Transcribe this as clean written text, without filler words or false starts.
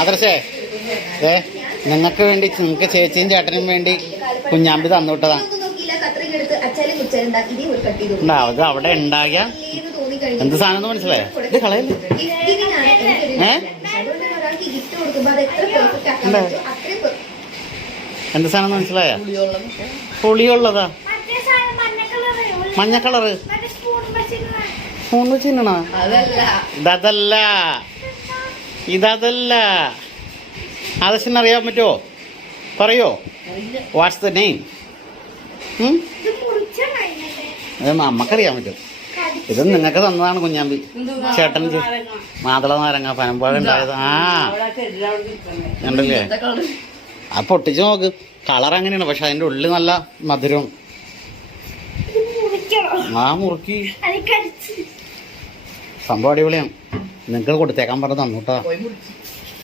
ആദർശേ നിങ്ങൾക്ക് വേണ്ടി നിങ്ങൾക്ക് ചേച്ചിയും ചേട്ടനും വേണ്ടി കുഞ്ഞാമ്പി തന്നുവിട്ടതാ. അത് അവിടെ ഉണ്ടാകിയ എന്ത് സാധനം മനസ്സിലായോ? ഇത് കളയല്ലേ? എന്ത് സാധനം മനസ്സിലായ? പുളിയുള്ളതാ, മഞ്ഞ കളറ്. സ്പൂൺ വെച്ച് തിന്നണ ഇതല്ല, ഇതല്ല. ആദർശന് അറിയാൻ പറ്റുമോ? പറയോ? What's the name? അത് അമ്മക്കറിയാൻ പറ്റും. ഇത് നിങ്ങൾക്ക് തന്നതാണ് കുഞ്ഞാമ്പി. ചേട്ടൻ മാതള നാരങ്ങ പനമ്പാഴ ഉണ്ടായത്. ആ ഉണ്ടല്ലേ? ആ പൊട്ടിച്ച് നോക്ക്. കളർ അങ്ങനെയാണ്, പക്ഷെ അതിൻ്റെ ഉള്ളിൽ നല്ല മധുരവും. ആ മുറുക്കി സംഭവം അടിപൊളിയാണ്. നിങ്ങൾ കൊടുത്തേക്കാൻ പറഞ്ഞ് തന്നൂട്ടാ.